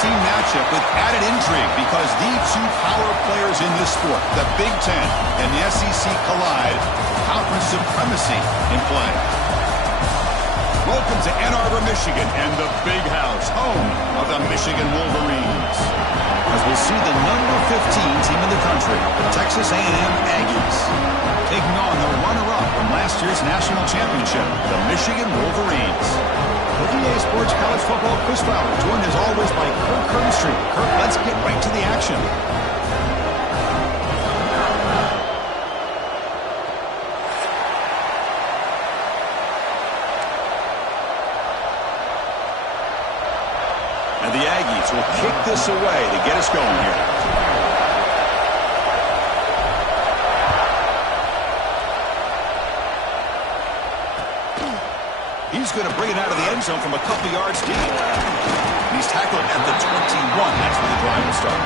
15 matchup with added intrigue because the two power players in this sport, the Big Ten and the SEC, collide. Conference supremacy in play. Welcome to Ann Arbor, Michigan, and the Big House, home of the Michigan Wolverines. As we'll see the number 15 team in the country, the Texas A&M Aggies, taking on the runner-up from last year's national championship, the Michigan Wolverines. The EA Sports College Football Chris Fowler, joined as always by Kirk Herbstreit. Kirk, let's get right to the action. And the Aggies will kick this away to get us going here. He's going to bring it out of the end zone from a couple yards deep. He's tackled at the 21. That's where the drive will start.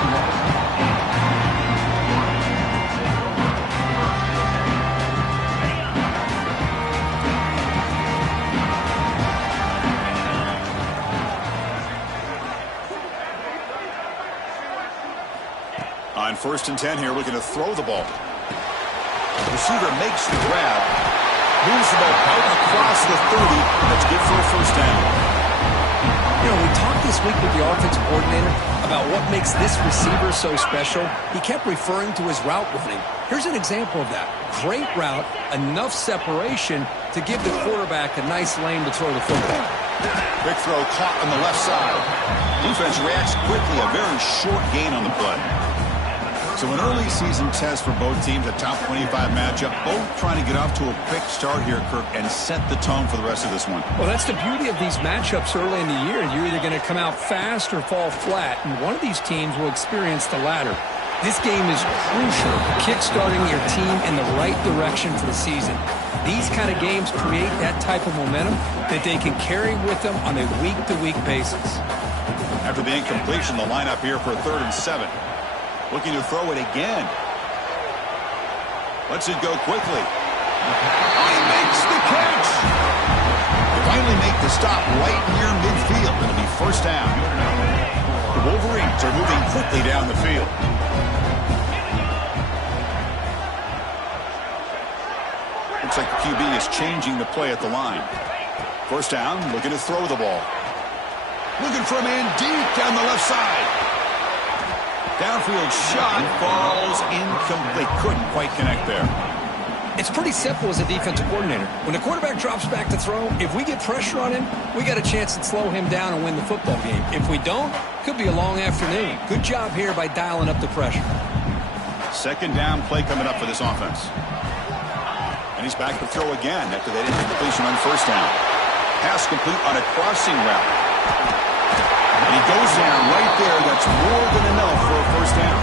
On 1st and 10 here, looking to throw the ball. The receiver makes the grab. Moves the ball out across the 30. That's good for a first down. You know, we talked this week with the offensive coordinator about what makes this receiver so special. He kept referring to his route running. Here's an example of that. Great route, enough separation to give the quarterback a nice lane to throw the football. Quick throw caught on the left side. Defense reacts quickly. A very short gain on the play. So an early season test for both teams, a top 25 matchup, both trying to get off to a quick start here, Kirk, and set the tone for the rest of this one. Well, that's the beauty of these matchups early in the year. You're either going to come out fast or fall flat, and one of these teams will experience the latter. This game is crucial, kick-starting your team in the right direction for the season. These kind of games create that type of momentum that they can carry with them on a week-to-week basis. After the incompletion, the lineup here for 3rd and 7. Looking to throw it again. Lets it go quickly. Oh, he makes the catch. They finally make the stop right near midfield. It'll be first down. The Wolverines are moving quickly down the field. Looks like the QB is changing the play at the line. First down, looking to throw the ball. Looking for a man deep down the left side. Downfield shot falls incomplete. Couldn't quite connect there. It's pretty simple as a defensive coordinator. When the quarterback drops back to throw, if we get pressure on him, we got a chance to slow him down and win the football game. If we don't, could be a long afternoon. Good job here by dialing up the pressure. Second down play coming up for this offense. And he's back to throw again after that incompletion on first down. Pass complete on a crossing route. And he goes down right there. That's more than enough for a first down.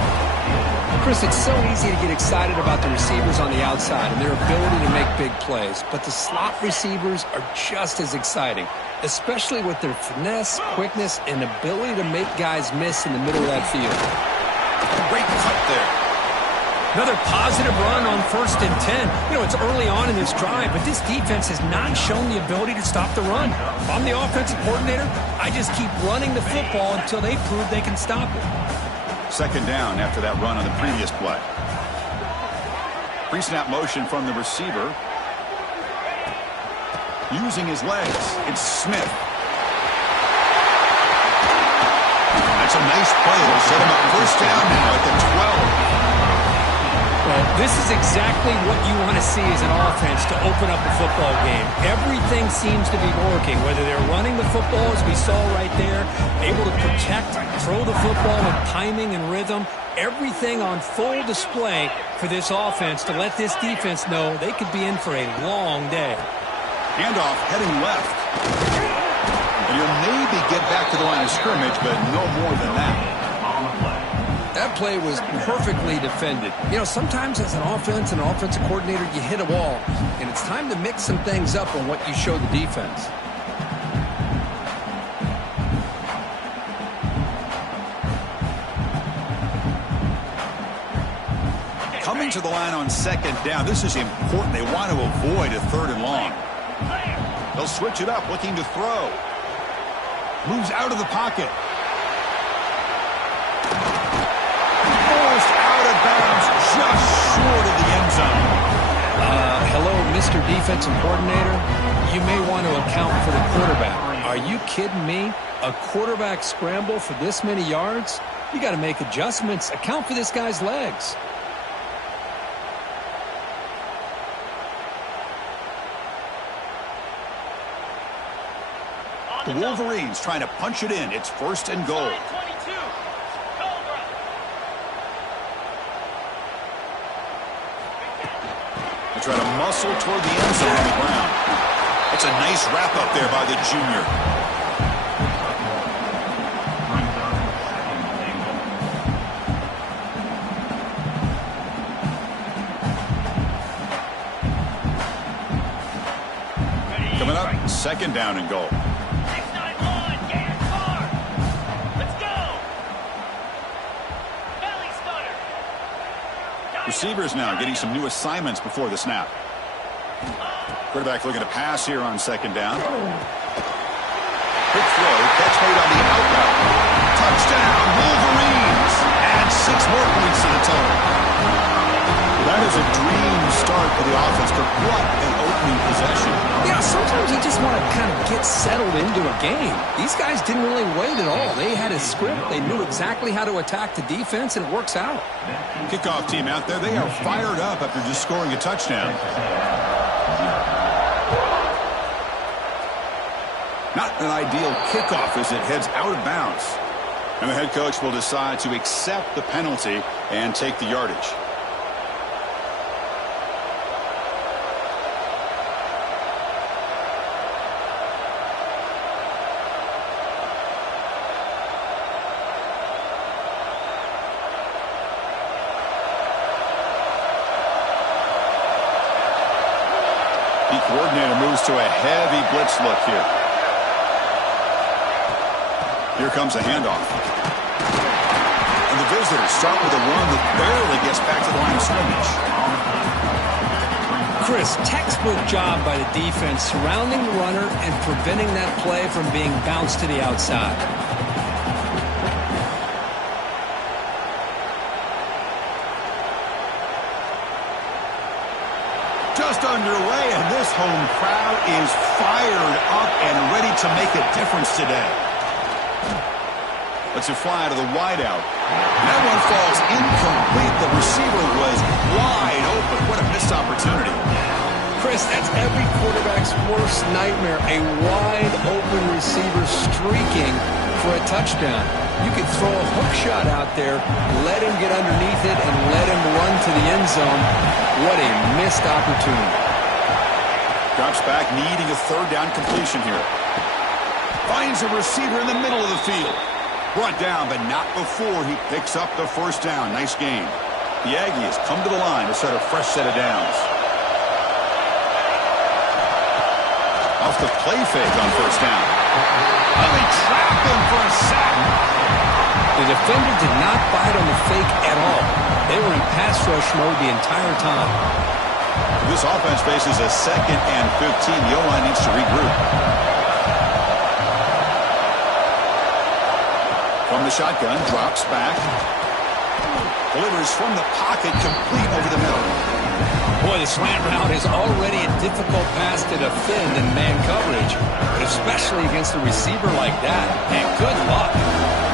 Chris, it's so easy to get excited about the receivers on the outside and their ability to make big plays. But the slot receivers are just as exciting, especially with their finesse, quickness, and ability to make guys miss in the middle of that field. Great cut there. Another positive run on 1st and 10. You know, it's early on in this drive, but this defense has not shown the ability to stop the run. If I'm the offensive coordinator, I just keep running the football until they prove they can stop it. Second down after that run on the previous play. Pre-snap motion from the receiver. Using his legs, it's Smith. That's a nice play. They'll set him up first down now at the 12. Well, this is exactly what you want to see as an offense to open up a football game. Everything seems to be working, whether they're running the football, as we saw right there, able to protect, throw the football with timing and rhythm. Everything on full display for this offense to let this defense know they could be in for a long day. Handoff heading left. And he'll maybe get back to the line of scrimmage, but no more than that. That play was perfectly defended. You know, sometimes as an offense and an offensive coordinator, you hit a wall, and it's time to mix some things up on what you show the defense. Coming to the line on second down, this is important. They want to avoid a 3rd and long. They'll switch it up, looking to throw. Moves out of the pocket. Mr. Defensive Coordinator, you may want to account for the quarterback. Are you kidding me? A quarterback scramble for this many yards? You got to make adjustments. Account for this guy's legs. The Wolverines trying to punch it in. It's 1st and goal. They try to muscle toward the end zone on the ground. It's a nice wrap up there by the junior. Coming up, 2nd down and goal. Receivers now getting some new assignments before the snap. Quarterback looking to pass here on 2nd down. Quick throw, catch made on the outroute. Touchdown, Wolverines! Add 6 more points to the total. That is a dream start for the offense, but what an opening possession. Yeah, sometimes you just want to kind of get settled into a game. These guys didn't really wait at all. They had a script. They knew exactly how to attack the defense, and it works out. Kickoff team out there, they are fired up after just scoring a touchdown. Not an ideal kickoff as it heads out of bounds. And the head coach will decide to accept the penalty and take the yardage. The coordinator moves to a heavy blitz look here. Here comes a handoff. And the visitors start with a run that barely gets back to the line of scrimmage. Chris, textbook job by the defense surrounding the runner and preventing that play from being bounced to the outside. Just underway, and this home crowd is fired up and ready to make a difference today. Let's it fly to the wideout. That one falls incomplete. The receiver was wide open. What a missed opportunity. Chris, that's every quarterback's worst nightmare. A wide open receiver streaking for a touchdown. You could throw a hook shot out there, let him get underneath it, and let him run to the end zone. What a missed opportunity. Drops back, needing a 3rd down completion here. Finds a receiver in the middle of the field. Brought down, but not before he picks up the 1st down. Nice game. The Aggies come to the line to set a fresh set of downs. Off the play fake on 1st down. Oh, they trap him for a sack. The defender did not bite on the fake at all. They were in pass rush mode the entire time. This offense faces a 2nd and 15. The O-line needs to regroup. From the shotgun, drops back. Delivers from the pocket, complete over the middle. Boy, the slant route is already a difficult pass to defend in man coverage, but especially against a receiver like that. And good luck.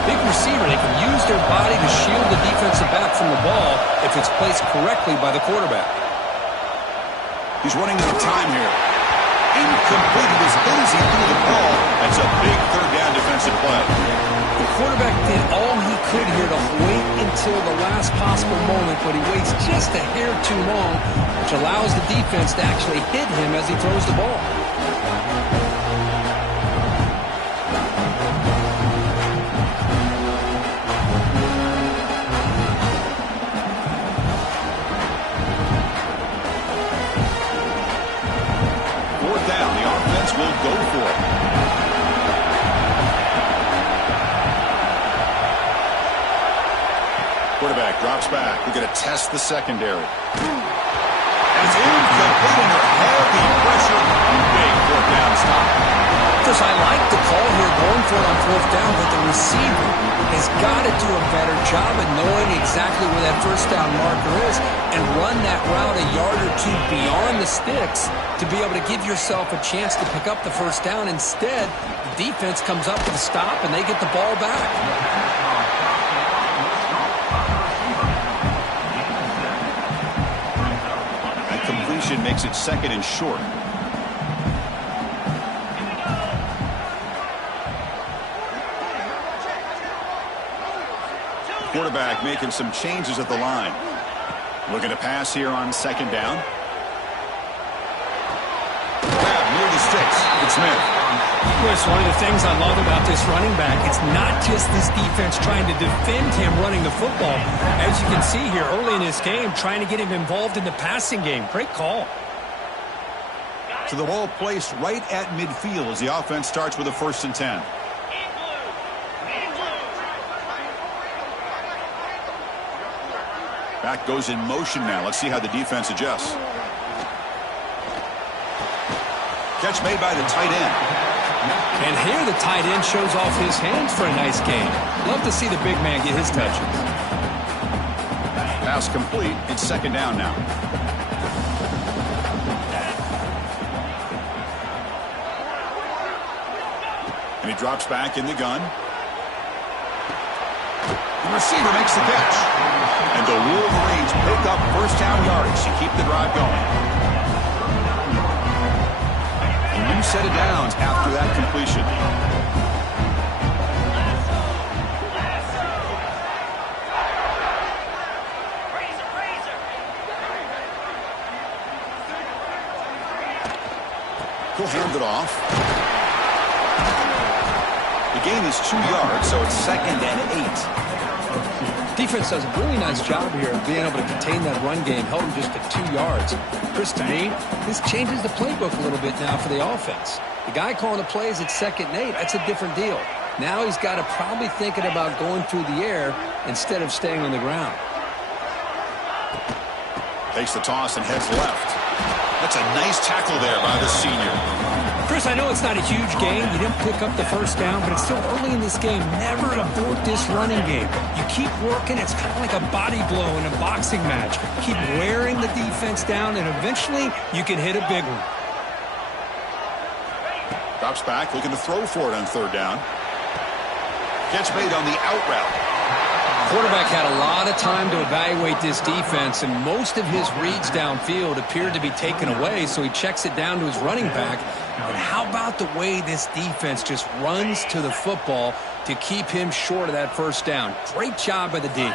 Big receiver, they can use their body to shield the defensive back from the ball if it's placed correctly by the quarterback. He's running out of time here. Incomplete. He was easy through the ball. That's a big 3rd down defensive play. The quarterback did all he could here to wait until the last possible moment, but he waits just a hair too long, which allows the defense to actually hit him as he throws the ball. Will go for it. Quarterback drops back. We're going to test the secondary. And it's incomplete under heavy pressure. Big 4th down stop. Chris, I like the call here going for it on fourth down, but the receiver has got to do a better job of knowing exactly where that first down marker is and run that route a yard or two beyond the sticks to be able to give yourself a chance to pick up the first down. Instead, the defense comes up with a stop and they get the ball back. That completion makes it second and short. Quarterback making some changes at the line. Looking to pass here on second down. Grab near the sticks. It's Smith. Chris, one of the things I love about this running back, it's not just this defense trying to defend him running the football. As you can see here early in this game, trying to get him involved in the passing game. Great call. To the ball placed right at midfield as the offense starts with a 1st and 10. Back goes in motion now. Let's see how the defense adjusts. Catch made by the tight end. And here the tight end shows off his hands for a nice game. Love to see the big man get his touches. Pass complete. It's second down now. And he drops back in the gun. The receiver makes the catch. And the Wolverines pick up first down yards to keep the drive going. A new set of downs after that completion. He'll hand it off. The gain is 2 yards, so it's second and 8. Defense does a really nice job here of being able to contain that run game, held him just to 2 yards. Chris, to me, this changes the playbook a little bit now for the offense. The guy calling the plays at 2nd and 8, that's a different deal. Now he's got to probably thinking about going through the air instead of staying on the ground. Takes the toss and heads left. That's a nice tackle there by the senior. Chris, I know it's not a huge gain. You didn't pick up the first down, but it's still early in this game. Never abort this running game. You keep working. It's kind of like a body blow in a boxing match. Keep wearing the defense down, and eventually you can hit a big one. Drops back, looking to throw for it on 3rd down. Catch made on the out route. Quarterback had a lot of time to evaluate this defense, and most of his reads downfield appeared to be taken away, so he checks it down to his running back. But how about the way this defense just runs to the football to keep him short of that first down? Great job by the D.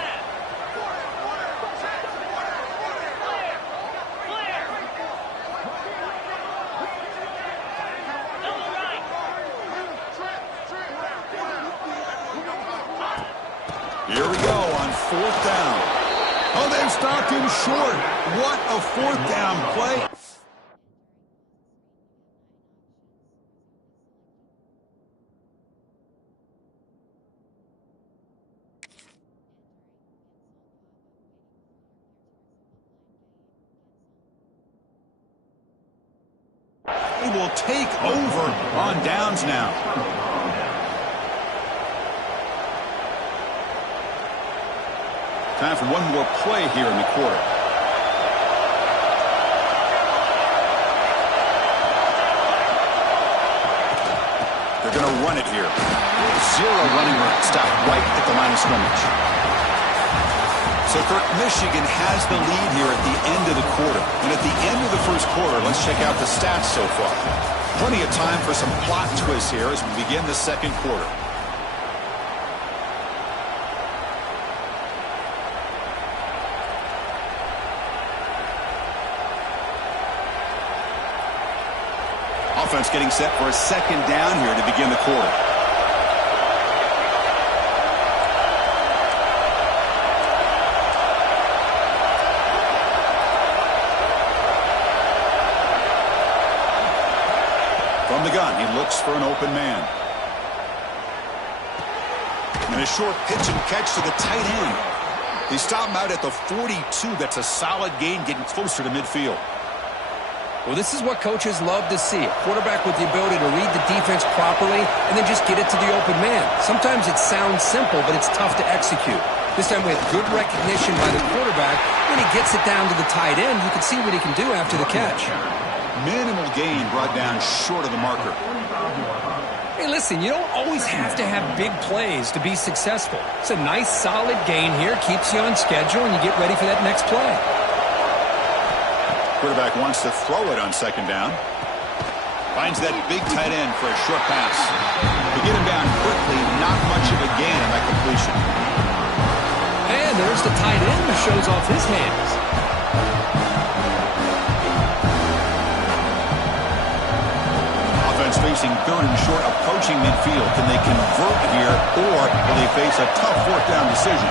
Here we go on 4th down. Oh, they've stopped him short. What a 4th down play. He will take over on downs now. Time for one more play here in the quarter. They're going to run it here. 0 running room. Stop right at the line of scrimmage. So Kirk, Michigan has the lead here at the end of the quarter. And at the end of the first quarter, let's check out the stats so far. Plenty of time for some plot twists here as we begin the second quarter. Offense getting set for a second down here to begin the quarter. From the gun, he looks for an open man. And a short pitch and catch to the tight end. He stopped him out at the 42. That's a solid gain, getting closer to midfield. Well, this is what coaches love to see. A quarterback with the ability to read the defense properly and then just get it to the open man. Sometimes it sounds simple, but it's tough to execute. This time with good recognition by the quarterback. When he gets it down to the tight end, you can see what he can do after the catch. Minimal gain brought down short of the marker. Hey, listen, you don't always have to have big plays to be successful. It's a nice, solid gain here. Keeps you on schedule, and you get ready for that next play. Quarterback wants to throw it on second down. Finds that big tight end for a short pass. They get him down quickly, not much of a gain on that completion. And there's the tight end who shows off his hands. Offense facing third and short, approaching midfield. Can they convert here, or will they face a tough fourth down decision?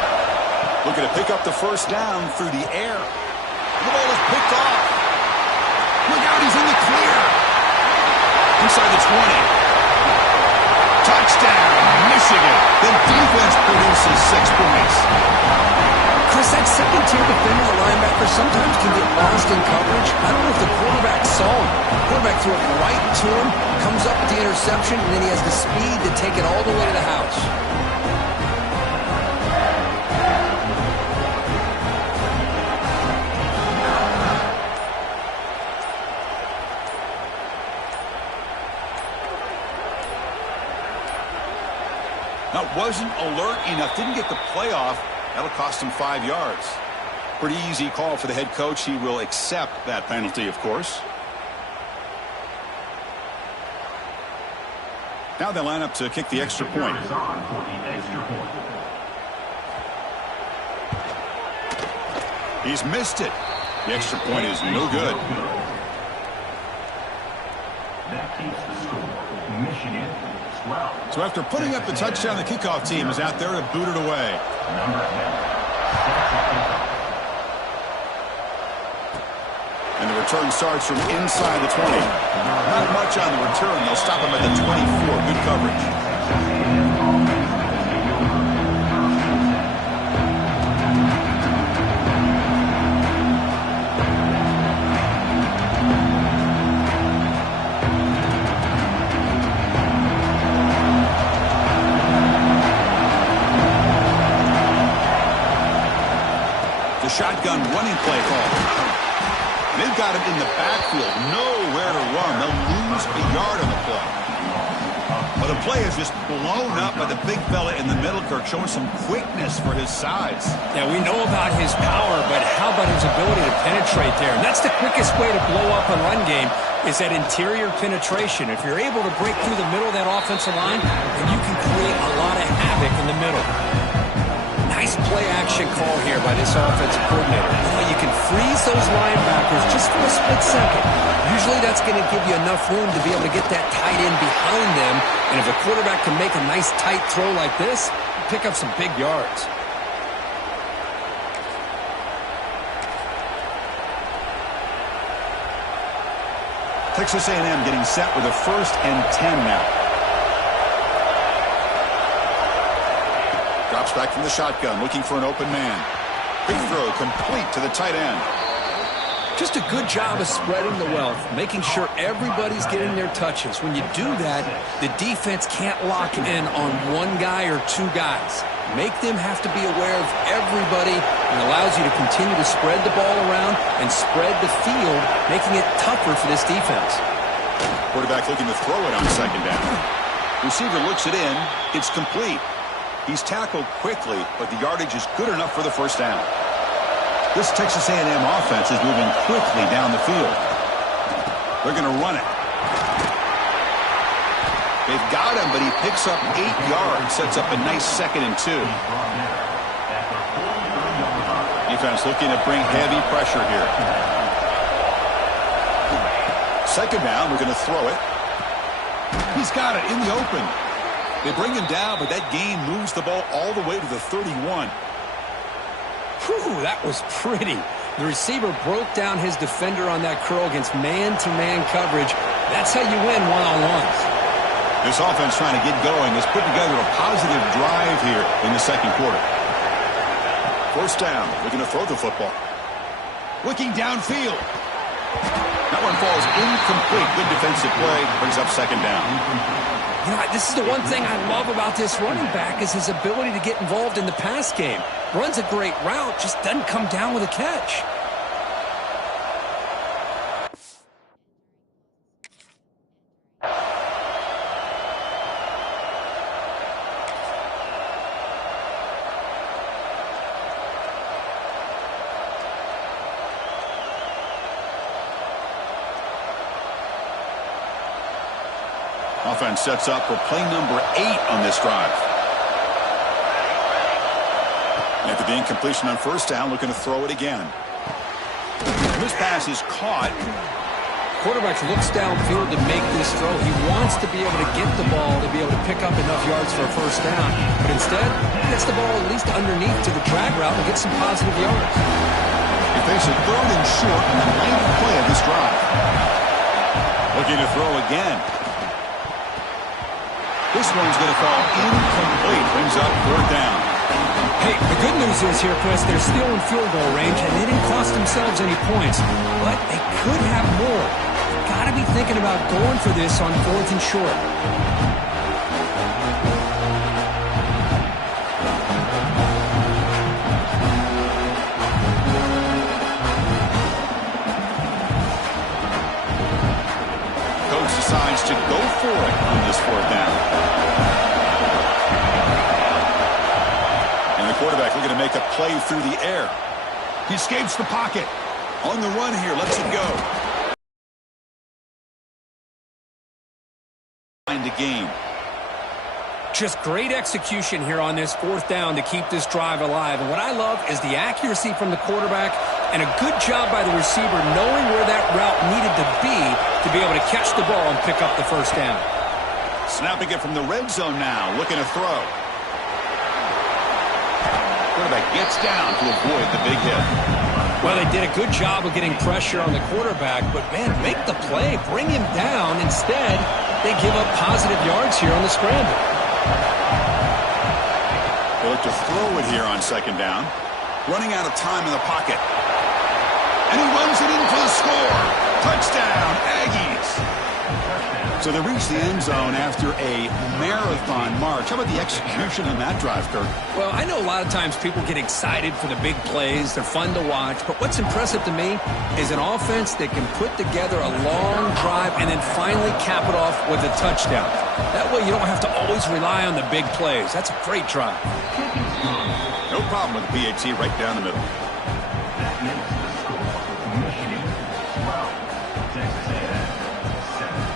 Looking to pick up the first down through the air. The ball is picked off. Look out, he's in the clear. Inside the 20. Touchdown, Michigan. The defense produces 6 points. Chris, that second-tier defender, the linebacker, sometimes can get lost in coverage. I don't know if the quarterback saw him. The quarterback threw it right to him, comes up with the interception, and then he has the speed to take it all the way to the house. Now, wasn't alert enough, didn't get the play off. That'll cost him 5 yards. Pretty easy call for the head coach. He will accept that penalty, of course. Now they line up to kick the extra point. He's missed it. The extra point is no good. That keeps the score. Michigan 12. So after putting up the touchdown, the kickoff team is out there to boot it away. And the return starts from inside the 20. Not much on the return. They'll stop him at the 24. Good coverage. Shotgun running play call. They've got him in the backfield. Nowhere to run. They'll lose a yard on the play. Well, the play is just blown up by the big fella in the middle, Kirk, showing some quickness for his size. Yeah, we know about his power, but how about his ability to penetrate there? And that's the quickest way to blow up a run game, is that interior penetration. If you're able to break through the middle of that offensive line, then you can create a lot of havoc in the middle. Nice play-action call here by this offensive coordinator. You can freeze those linebackers just for a split second. Usually that's going to give you enough room to be able to get that tight end behind them. And if a quarterback can make a nice tight throw like this, pick up some big yards. Texas A&M getting set with a 1st and 10 now. Drops back from the shotgun, looking for an open man. Big throw, complete to the tight end. Just a good job of spreading the wealth, making sure everybody's getting their touches. When you do that, the defense can't lock in on one guy or two guys. Make them have to be aware of everybody, and allows you to continue to spread the ball around and spread the field, making it tougher for this defense. Quarterback looking to throw it on second down. Receiver looks it in. It's complete. He's tackled quickly, but the yardage is good enough for the first down. This Texas A&M offense is moving quickly down the field. They're going to run it. They've got him, but he picks up 8 yards, sets up a nice 2nd and 2. Defense looking to bring heavy pressure here. Second down, we're going to throw it. He's got it in the open. They bring him down, but that gain moves the ball all the way to the 31. Whew, that was pretty. The receiver broke down his defender on that curl against man-to-man coverage. That's how you win one-on-ones. This offense trying to get going has put together a positive drive here in the second quarter. First down, looking to throw the football. Looking downfield. That one falls incomplete. Good defensive play. Brings up second down. You know, this is the one thing I love about this running back is his ability to get involved in the pass game. Runs a great route, just doesn't come down with a catch. Offense sets up for play number 8 on this drive. After the incompletion on first down, looking to throw it again. This pass is caught. Quarterback looks downfield to make this throw. He wants to be able to get the ball to be able to pick up enough yards for a first down. But instead, he gets the ball at least underneath to the drag route and gets some positive yards. He faces a 3rd and short on the 9th play of this drive. Looking to throw again. This one's going to fall incomplete. Brings up 4th down. Hey, the good news is here, Chris, they're still in field goal range, and they didn't cost themselves any points. But they could have more. Got to be thinking about going for this on 4th and short. Coach decides to go for it on this 4th down. Quarterback looking to make a play through the air. He escapes the pocket. On the run here, lets it go. Find the game. Just great execution here on this 4th down to keep this drive alive. And what I love is the accuracy from the quarterback and a good job by the receiver knowing where that route needed to be able to catch the ball and pick up the first down. Snapping it from the red zone now, looking to throw. Quarterback gets down to avoid the big hit. Well, they did a good job of getting pressure on the quarterback, but, man, make the play, bring him down. Instead, they give up positive yards here on the scramble. They look to throw it here on 2nd down. Running out of time in the pocket. And he runs it in for the score. Touchdown, Aggies. So they reach the end zone after a marathon march. How about the execution on that drive, Kirk? Well, I know a lot of times people get excited for the big plays. They're fun to watch. But what's impressive to me is an offense that can put together a long drive and then finally cap it off with a touchdown. That way you don't have to always rely on the big plays. That's a great drive. No problem with the PAT right down the middle. That makes the score. Michigan 12, Texas A&M 7.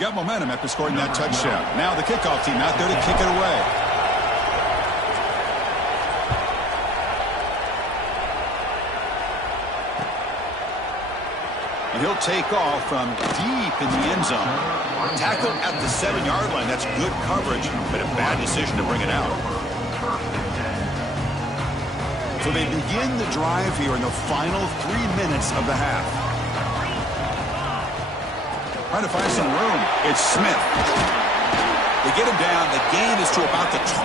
Got momentum after scoring that touchdown. Now the kickoff team out there to kick it away. And he'll take off from deep in the end zone. Tackle at the 7-yard line. That's good coverage, but a bad decision to bring it out. So they begin the drive here in the final 3 minutes of the half. Trying to find some room. It's Smith. They get him down. The gain is to about the 12.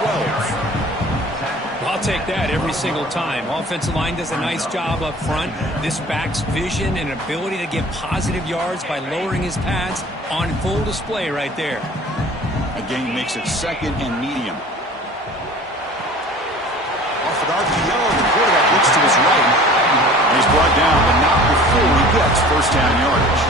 I'll take that every single time. Offensive line does a nice job up front. This back's vision and ability to get positive yards by lowering his pads on full display right there. A gain makes it 2nd and medium. Off an RPO, the quarterback looks to his right. And he's brought down, but not before he gets first down yardage.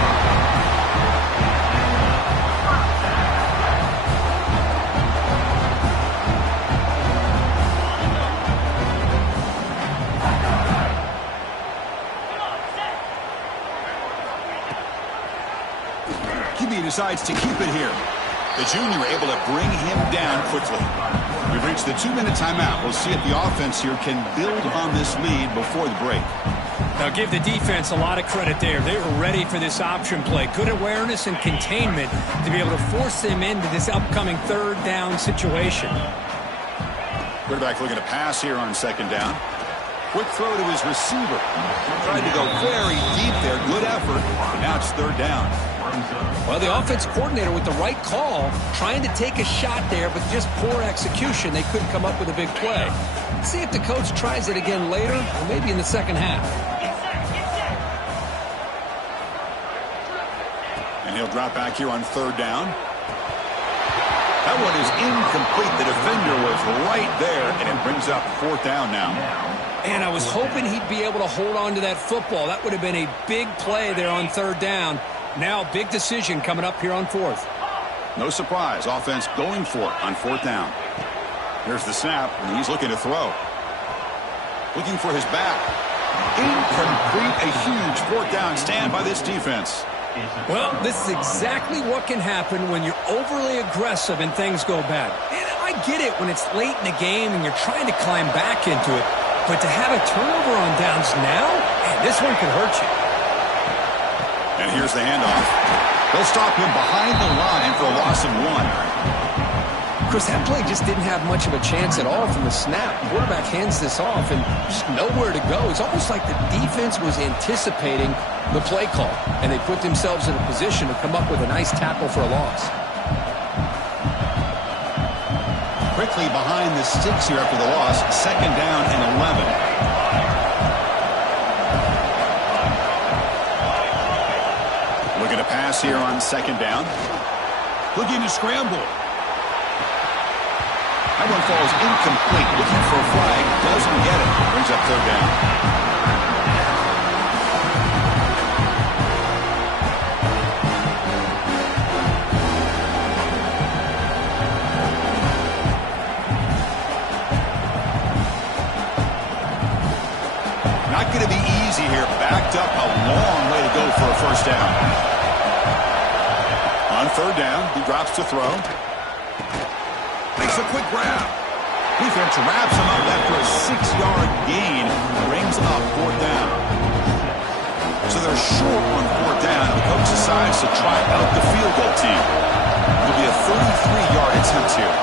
QB decides to keep it here. The junior able to bring him down quickly. We've reached the 2-minute timeout. We'll see if the offense here can build on this lead before the break. Now, give the defense a lot of credit there. They were ready for this option play. Good awareness and containment to be able to force them into this upcoming third down situation. Quarterback looking to pass here on second down. Quick throw to his receiver. Tried to go very deep there. Good effort. Now it's third down. Well, the offense coordinator with the right call, trying to take a shot there, but just poor execution. They couldn't come up with a big play. Let's see if the coach tries it again later, or maybe in the second half. And he'll drop back here on third down. That one is incomplete. The defender was right there, and it brings up fourth down now. And I was hoping he'd be able to hold on to that football. That would have been a big play there on third down. Now, big decision coming up here on fourth. No surprise. Offense going for it on fourth down. Here's the snap, and he's looking to throw. Looking for his back. Incomplete. A huge fourth down stand by this defense. Well, this is exactly what can happen when you're overly aggressive and things go bad. And I get it when it's late in the game and you're trying to climb back into it. But to have a turnover on downs now, man, this one could hurt you. And here's the handoff. They'll stop him behind the line for a loss of 1. Chris, that play just didn't have much of a chance at all from the snap. The quarterback hands this off and just nowhere to go. It's almost like the defense was anticipating the play call, and they put themselves in a position to come up with a nice tackle for a loss. Quickly behind the sticks here after the loss. Second down and 11. Looking to pass here on second down. Looking to scramble. That one falls incomplete. Looking for a flag. Doesn't get it. Brings up third down. Not going to be easy here. Backed up a long way to go for a first down. On third down, he drops to throw. Makes a quick grab. Defense wraps him up after a 6-yard gain. Brings him up fourth down. So they're short on fourth down. The coach decides to try out the field goal team. It'll be a 33-yard attempt here.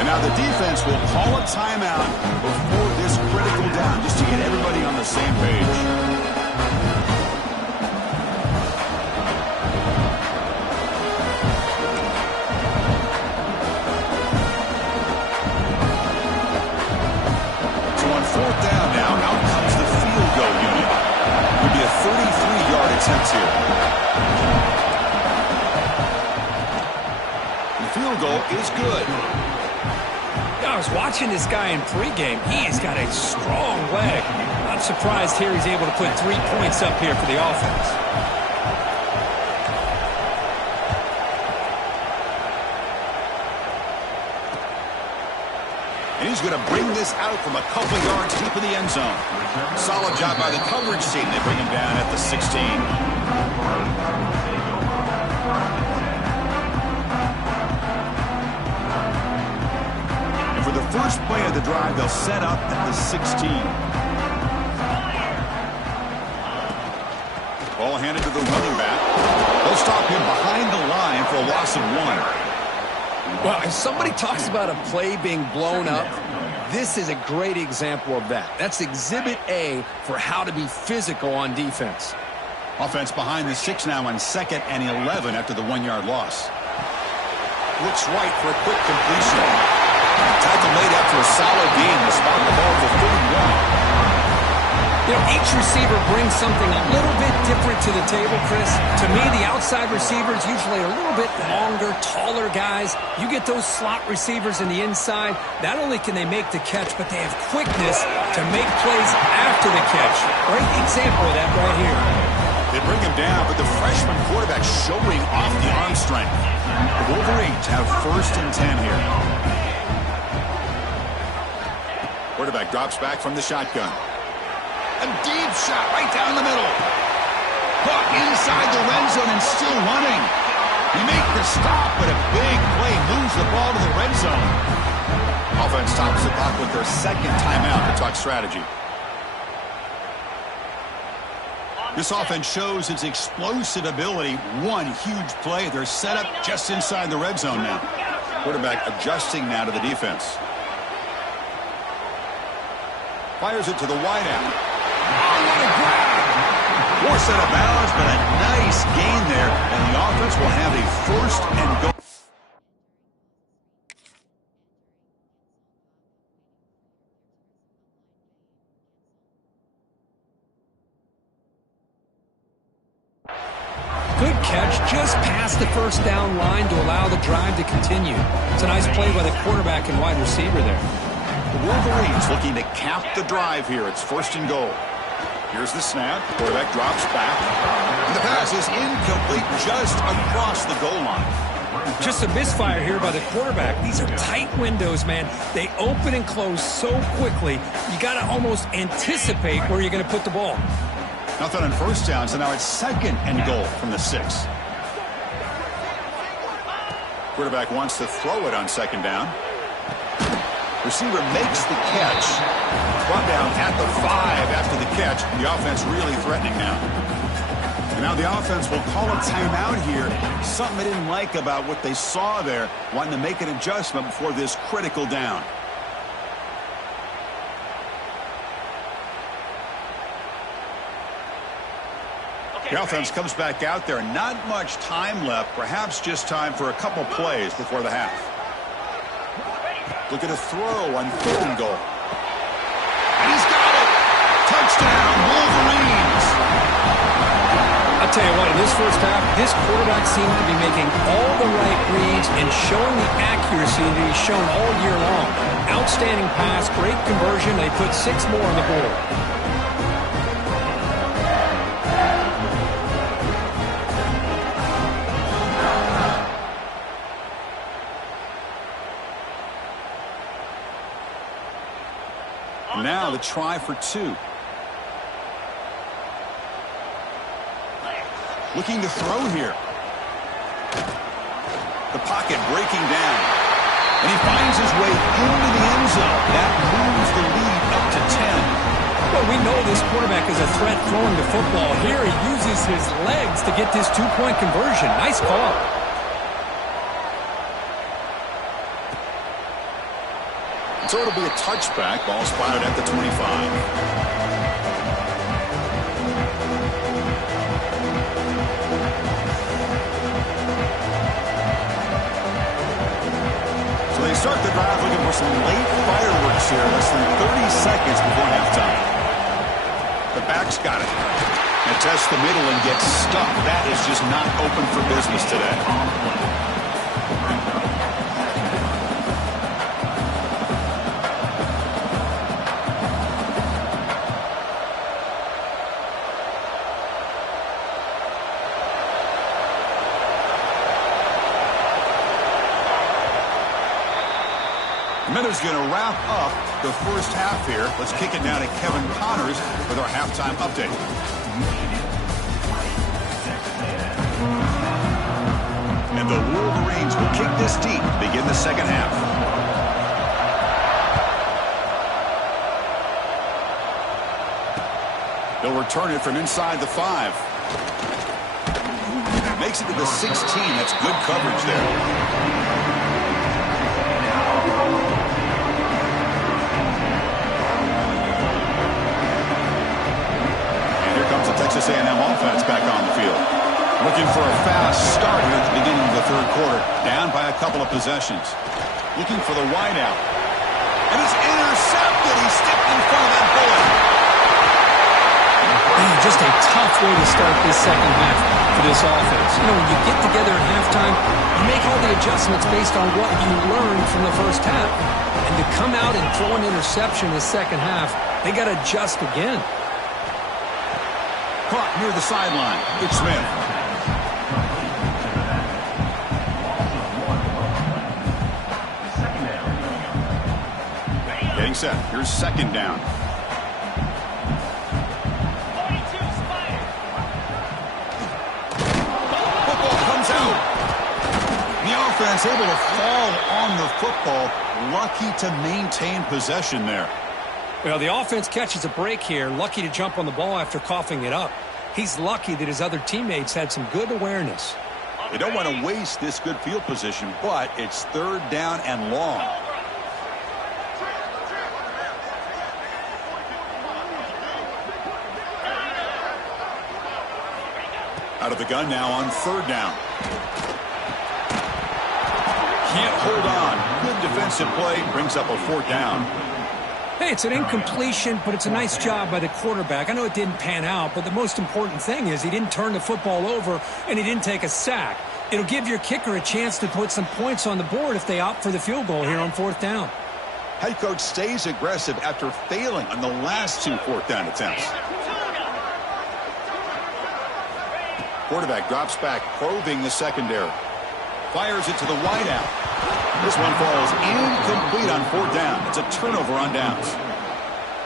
And now the defense will call a timeout before this critical down, just to get everybody on the same page. So on fourth down now, out comes the field goal unit. It would be a 33-yard attempt here. The field goal is good. I was watching this guy in pregame. He's got a strong leg. Not surprised here he's able to put 3 points up here for the offense. And he's going to bring this out from a couple yards deep in the end zone. Solid job by the coverage team. They bring him down at the 16. The first play of the drive, they'll set up at the 16. Ball handed to the running back. They'll stop him behind the line for a loss of 1. Well, if somebody talks about a play being blown up, this is a great example of that. That's exhibit A for how to be physical on defense. Offense behind the 6 now on second and 11 after the 1-yard loss. Looks right for a quick completion. Tackle made after a solid gain to spot the ball for 31. You know, each receiver brings something a little bit different to the table, Chris. To me, the outside receivers usually are a little bit longer, taller guys. You get those slot receivers in the inside, not only can they make the catch, but they have quickness to make plays after the catch. Great example of that right here. They bring him down, but the freshman quarterback showing off the arm strength. The Wolverines have first and 10 here. Quarterback drops back from the shotgun. A deep shot right down the middle. Caught inside the red zone and still running. You make the stop, but a big play moves the ball to the red zone. Offense tops the clock with their second timeout to talk strategy. This offense shows its explosive ability. One huge play. They're set up just inside the red zone now. Quarterback adjusting now to the defense. Fires it to the wideout. Oh, what a grab! Forced out of bounds, but a nice gain there. And the offense will have a first and goal. Good catch just past the first down line to allow the drive to continue. It's a nice play by the quarterback and wide receiver there. The Wolverines looking to cap the drive here. It's first and goal. Here's the snap. Quarterback drops back. And the pass is incomplete just across the goal line. Just a misfire here by the quarterback. These are tight windows, man. They open and close so quickly. You got to almost anticipate where you're going to put the ball. Nothing on first down, so now it's second and goal from the 6. Quarterback wants to throw it on second down. Receiver makes the catch. Brought down at the 5 after the catch. The offense really threatening now. And now the offense will call a timeout here. Something they didn't like about what they saw there. Wanting to make an adjustment before this critical down. The offense comes back out there. Not much time left. Perhaps just time for a couple plays before the half. Look at a throw on third and goal. And he's got it! Touchdown, Wolverines! I'll tell you what, in this first half, this quarterback seemed to be making all the right reads and showing the accuracy that he's shown all year long. Outstanding pass, great conversion. They put 6 more on the board. Now the try for 2. Looking to throw here. The pocket breaking down. And he finds his way into the end zone. That moves the lead up to 10. Well, we know this quarterback is a threat throwing the football. Here he uses his legs to get this 2-point conversion. Nice call. So it'll be a touchback. Ball spotted at the 25. So they start the drive looking for some late fireworks here. Less than 30 seconds before halftime. The back's got it. And tests the middle and gets stuck. That is just not open for business today. Miller's going to wrap up the first half here. Let's kick it now to Kevin Connors with our halftime update. And the Wolverines will kick this deep to begin the second half. They'll return it from inside the 5. Makes it to the 16. That's good coverage there. Texas A&M offense back on the field. Looking for a fast start here at the beginning of the third quarter. Down by a couple of possessions. Looking for the wideout. And it's intercepted. He's stepped in front of that bullet. Man, just a tough way to start this second half for this offense. You know, when you get together at halftime, you make all the adjustments based on what you learned from the first half. And to come out and throw an interception in the second half, they got to adjust again. Caught near the sideline. It's Smith. Getting set. Here's second down. Football comes out. The offense able to fall on the football. Lucky to maintain possession there. Well, the offense catches a break here. Lucky to jump on the ball after coughing it up. He's lucky that his other teammates had some good awareness. They don't want to waste this good field position, but it's 3rd down and long. Out of the gun now on 3rd down. Can't hold on. Good defensive play. Brings up a 4th down. Hey, it's an incompletion, but it's a nice job by the quarterback. I know it didn't pan out, but the most important thing is he didn't turn the football over and he didn't take a sack. It'll give your kicker a chance to put some points on the board if they opt for the field goal here on 4th down. Head coach stays aggressive after failing on the last 2 4th down attempts. Quarterback drops back, probing the secondary. Fires it to the wideout. This one falls incomplete on 4th down. It's a turnover on downs.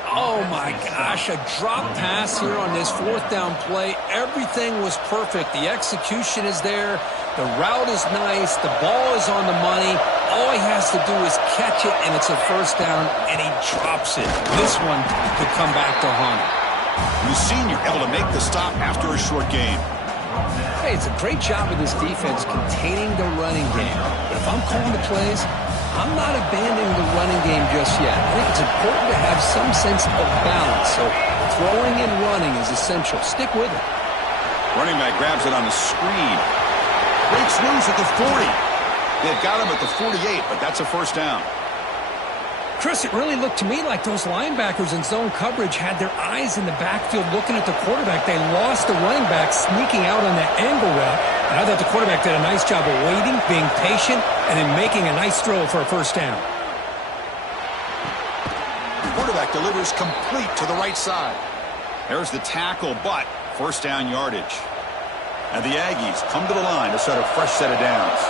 Oh, my gosh, a drop pass here on this 4th down play. Everything was perfect. The execution is there. The route is nice. The ball is on the money. All he has to do is catch it, and it's a 1st down, and he drops it. This one could come back to haunt him. The senior able to make the stop after a short game. Hey, it's a great job of this defense containing the running game. But if I'm calling the plays, I'm not abandoning the running game just yet. I think it's important to have some sense of balance. So throwing and running is essential. Stick with it. Running back grabs it on the screen. Breaks loose at the 40. They've got him at the 48, but that's a 1st down. Chris, it really looked to me like those linebackers in zone coverage had their eyes in the backfield looking at the quarterback. They lost the running back sneaking out on that angle route. And I thought the quarterback did a nice job of waiting, being patient, and then making a nice throw for a 1st down. Quarterback delivers complete to the right side. There's the tackle, but 1st down yardage. And the Aggies come to the line to set a fresh set of downs.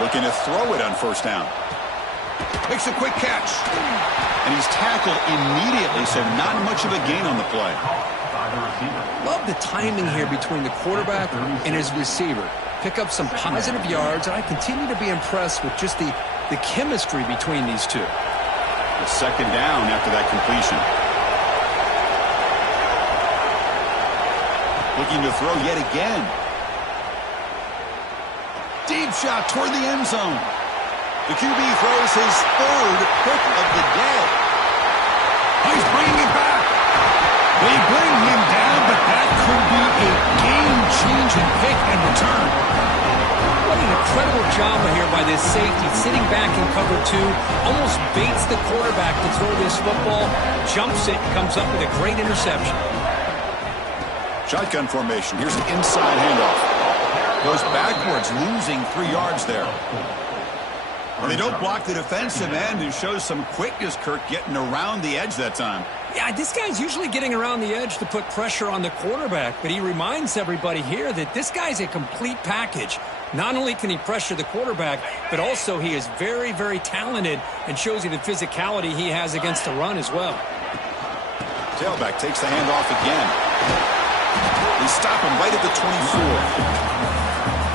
Looking to throw it on 1st down. Makes a quick catch. And he's tackled immediately, so not much of a gain on the play. Love the timing here between the quarterback and his receiver. Pick up some positive yards, and I continue to be impressed with just the chemistry between these two. A 2nd down after that completion. Looking to throw yet again. Deep shot toward the end zone. The QB throws his 3rd pick of the day. He's bringing it back. They bring him down, but that could be a game-changing pick and return. What an incredible job here by this safety, sitting back in cover 2, almost baits the quarterback to throw this football, jumps it, comes up with a great interception. Shotgun formation. Here's an inside handoff. Goes backwards, losing 3 yards there. And they don't block the defensive end, who shows some quickness, Kirk, getting around the edge that time. Yeah, this guy's usually getting around the edge to put pressure on the quarterback, but he reminds everybody here that this guy's a complete package. Not only can he pressure the quarterback, but also he is very, very talented and shows you the physicality he has against the run as well. Tailback takes the handoff again. They stop him right at the 24.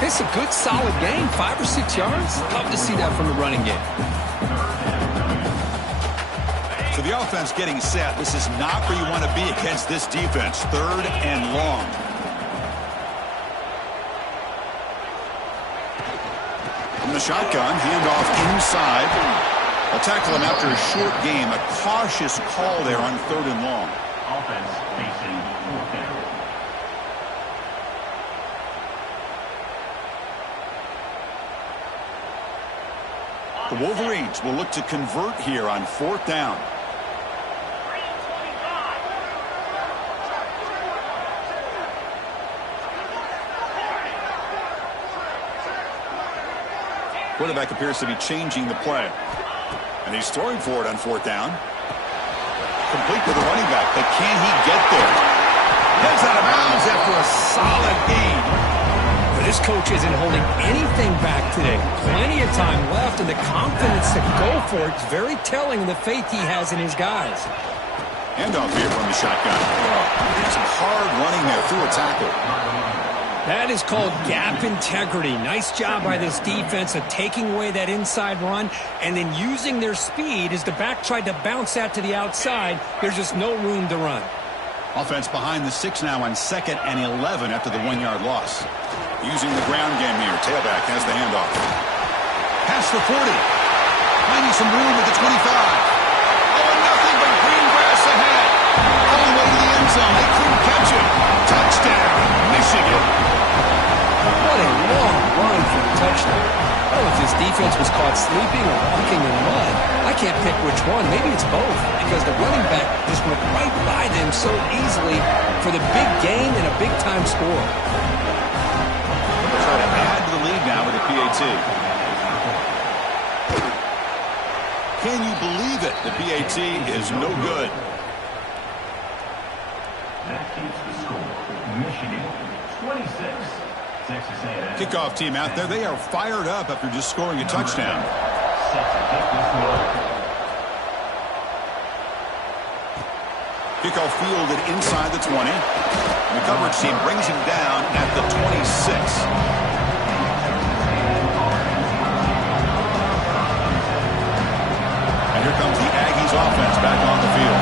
It's a good, solid game, 5 or 6 yards. Love to see that from the running game. So the offense getting set. This is not where you want to be against this defense. 3rd and long. From the shotgun, handoff inside. They'll tackle him after a short game. A cautious call there on 3rd and long. Offense facing 4th down. The Wolverines will look to convert here on 4th down. Quarterback appears to be changing the play. And he's throwing for it on 4th down. Complete to the running back, but can he get there? Heads out of bounds after a solid gain. This coach isn't holding anything back today. Plenty of time left, and the confidence to go for it is very telling of the faith he has in his guys. Handoff here from the shotgun. Some hard running there through a tackle. That is called gap integrity. Nice job by this defense of taking away that inside run and then using their speed as the back tried to bounce that to the outside. There's just no room to run. Offense behind the 6 now on 2nd and 11 after the 1-yard loss. Using the ground game here. Tailback has the handoff. Past the 40. Finding some room at the 25. Oh, and nothing but green grass ahead. All the way to the end zone. They couldn't catch it. Touchdown, Michigan. What a long run for the touchdown. I don't know if this defense was caught sleeping or walking in mud. I can't pick which one. Maybe it's both because the running back just went right by them so easily for the big gain and a big-time score. Try to add to the lead now with a PAT. Can you believe it? The PAT is no good. That keeps the score. Michigan 26, Texas A&M. Kickoff team out there. They are fired up after just scoring a touchdown. Set to kick this one. Kickoff fielded inside the 20. The coverage team brings him down at the 26. And here comes the Aggies offense back on the field.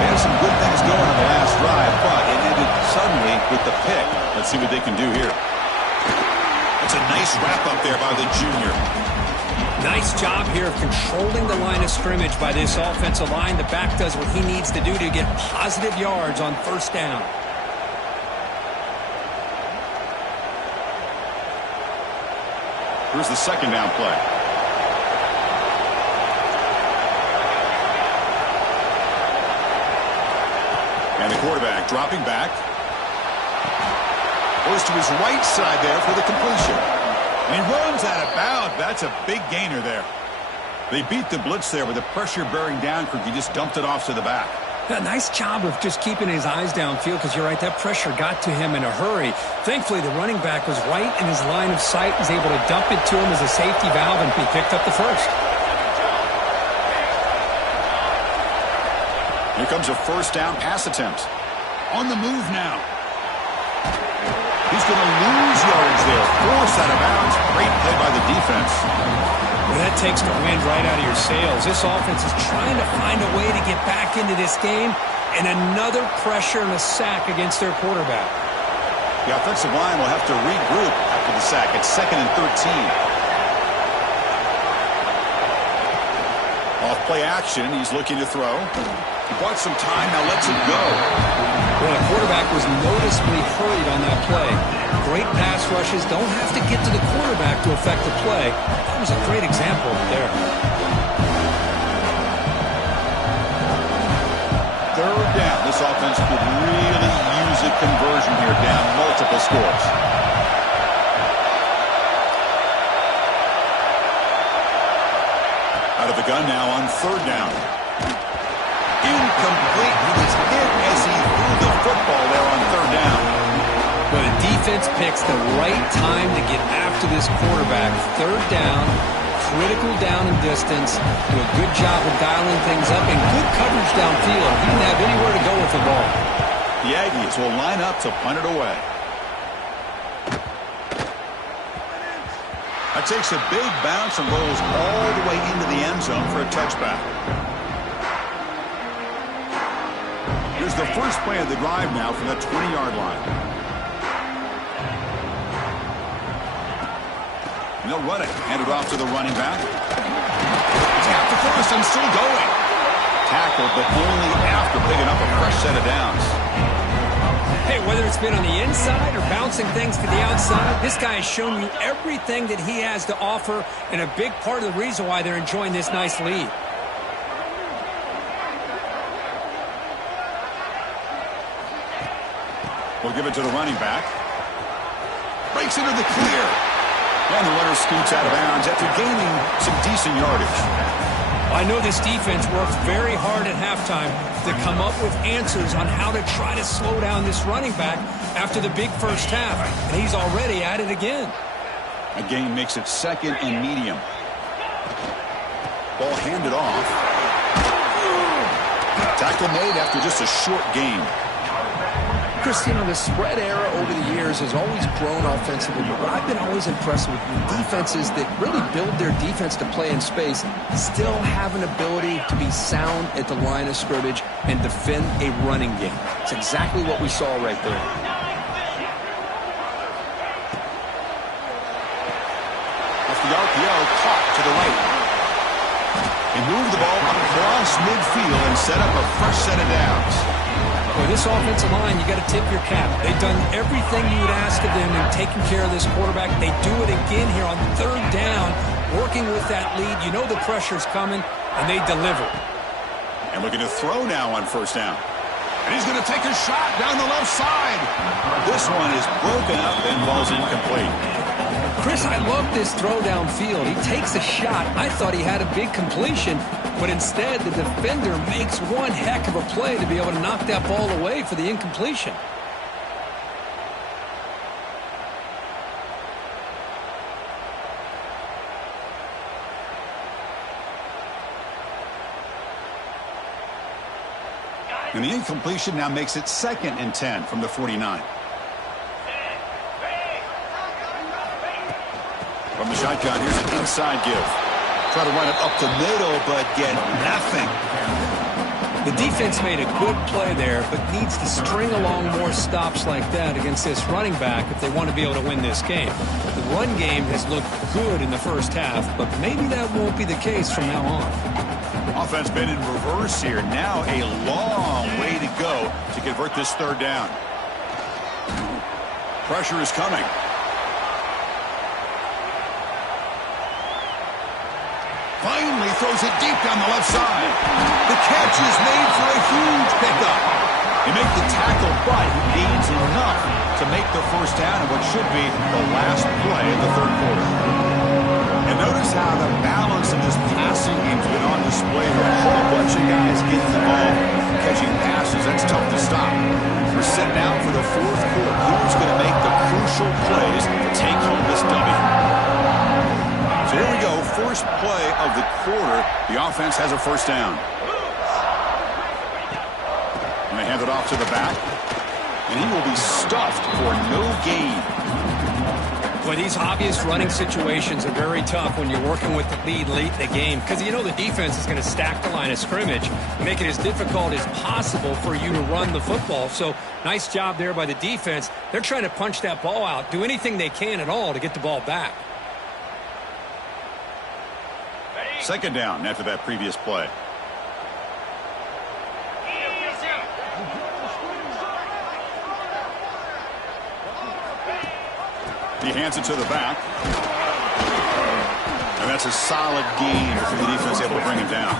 They had some good things going on the last drive, but it ended suddenly with the pick. Let's see what they can do here. That's a nice wrap up there by the junior. Nice job here of controlling the line of scrimmage by this offensive line. The back does what he needs to do to get positive yards on first down. Here's the second down play. And the quarterback dropping back. Goes to his right side there for the completion. And he runs out of bounds. That's a big gainer there. They beat the blitz there with the pressure bearing down. He just dumped it off to the back. A nice job of just keeping his eyes downfield because you're right, that pressure got to him in a hurry. Thankfully, the running back was right in his line of sight, was able to dump it to him as a safety valve, and he picked up the first. Here comes a first down pass attempt. On the move now. He's going to lose yardage there. Forced out of bounds. Great play by the defense. Well, that takes the wind right out of your sails. This offense is trying to find a way to get back into this game, and another pressure and a sack against their quarterback. The offensive line will have to regroup after the sack. It's 2nd and 13. Off play action. He's looking to throw. He bought some time. Now lets it go. Well, the quarterback was noticeably hurried on that play. Great pass rushes. Don't have to get to the quarterback to affect the play. That was a great example there. Third down. This offense could really use a conversion here, down multiple scores. Out of the gun now on third down. Incomplete. He was hit as he threw the football there on third down. But the defense picks the right time to get after this quarterback. Third down, critical down and distance. Do a good job of dialing things up and good coverage downfield. He didn't have anywhere to go with the ball. The Aggies will line up to punt it away. That takes a big bounce and rolls all the way into the end zone for a touchback. Here's the first play of the drive now from the 20-yard line. And they'll run it. Hand it off to the running back. Tapped across and still going. Tackled, but only after picking up a fresh set of downs. Hey, whether it's been on the inside or bouncing things to the outside, this guy has shown you everything that he has to offer, and a big part of the reason why they're enjoying this nice lead. We'll give it to the running back. Breaks into the clear. And the runner scoots out of bounds after gaining some decent yardage. I know this defense worked very hard at halftime to come up with answers on how to try to slow down this running back after the big first half. And he's already at it again. A gain makes it 2nd and medium. Ball handed off. Tackle made after just a short gain. Chris, you know, the spread era over the years has always grown offensively, but what I've been always impressed with defenses that really build their defense to play in space still have an ability to be sound at the line of scrimmage and defend a running game. It's exactly what we saw right there. Off the RPO, caught to the right. He moved the ball across midfield and set up a fresh set of downs. For this offensive line, you got to tip your cap. They've done everything you would ask of them in taking care of this quarterback. They do it again here on third down, working with that lead. You know the pressure's coming, and they deliver. And looking to throw now on first down. And he's going to take a shot down the left side. This one is broken up and falls incomplete. Chris, I love this throw downfield. He takes a shot. I thought he had a big completion, but instead the defender makes one heck of a play to be able to knock that ball away for the incompletion. And the incompletion now makes it 2nd and 10 from the 49. From the shotgun, here's an inside give. Try to run it up the middle, but get nothing. The defense made a good play there, but needs to string along more stops like that against this running back if they want to be able to win this game. The run game has looked good in the first half, but maybe that won't be the case from now on. Offense been in reverse here. Now a long way to go to convert this third down. Pressure is coming. Finally throws it deep down the left side. The catch is made for a huge pickup. He makes the tackle, but he needs enough to make the first down in what should be the last play of the third quarter. And notice how the balance of this passing game's been on display here. A whole bunch of guys getting the ball, catching passes. That's tough to stop. We're set now for the fourth quarter. Who's going to make the crucial plays to take home this W? So here we go, first play of the quarter. The offense has a first down. And they hand it off to the back. And he will be stuffed for no gain. Well, these obvious running situations are very tough when you're working with the lead late in the game because you know the defense is going to stack the line of scrimmage and make it as difficult as possible for you to run the football. So nice job there by the defense. They're trying to punch that ball out, do anything they can at all to get the ball back. Second down after that previous play. He hands it to the back. And that's a solid gain for the defense able to bring him down.